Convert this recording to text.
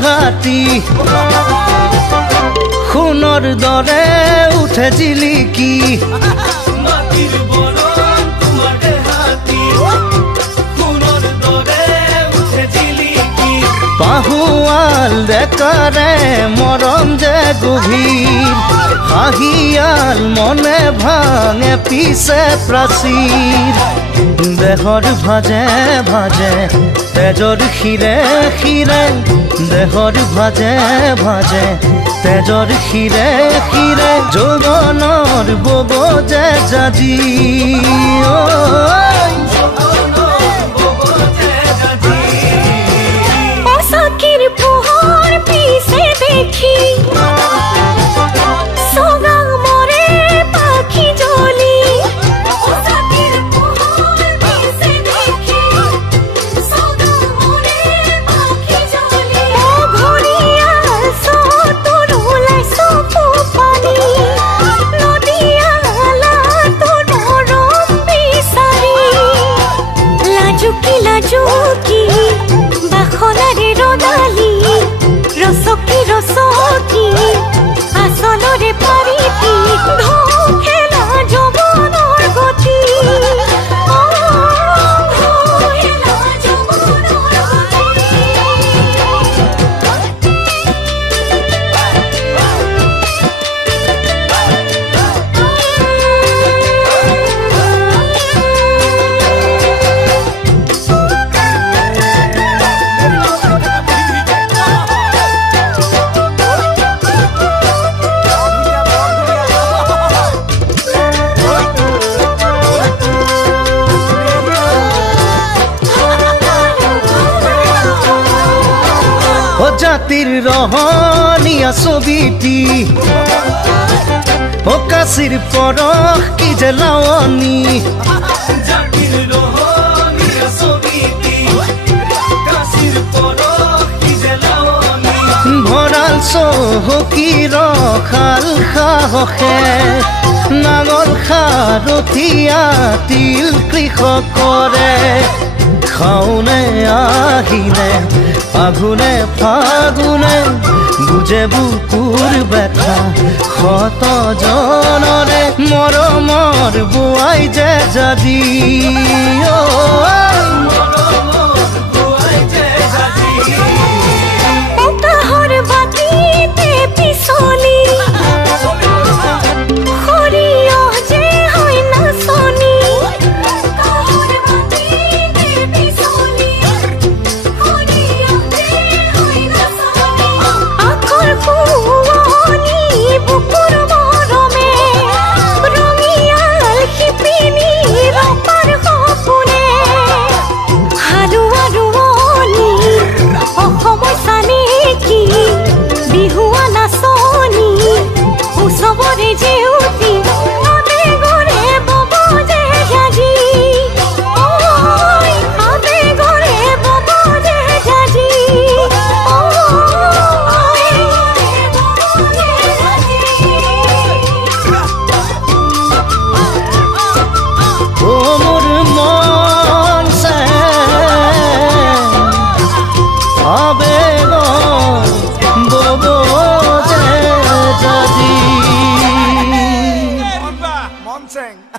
হাতী সোণৰ দৰে উঠে জিলিকি মাটিৰ বৰণ তোমাৰ হাতী সোণৰ দৰে উঠে জিলিকি পাহুৱাল ডেকাৰে মৰম যে গভীৰ হাহিয়াল মনে ভাঙে পিছে প্ৰাচীৰ দেহৰ ভাজে ভাজে তেজৰ শিৰে শিৰে দেহৰ ভাজে ভাজে তেজৰ শিৰে শিৰে যৌৱনৰ বব যে জাজি অসাকিৰ পোহৰ পিছে দেখি জাতিৰ ৰহণীয়া ছবিটি কাশীৰ পৰশ কি যে লাৱনী জাতিৰ ৰহণীয়া ছবিটি কাশীৰ পৰশ কি যে লাৱনী ভঁৰাল চহকী ৰখাল সাহসে নাঙল সাৰথিয়া তিল কৃষকৰে খাওনে আহিনে আঘোনে ফাগুনে বুজে বুকুৰ ব্যথা শত জনৰে মৰমৰ বোৱাই যে জাজি Sing.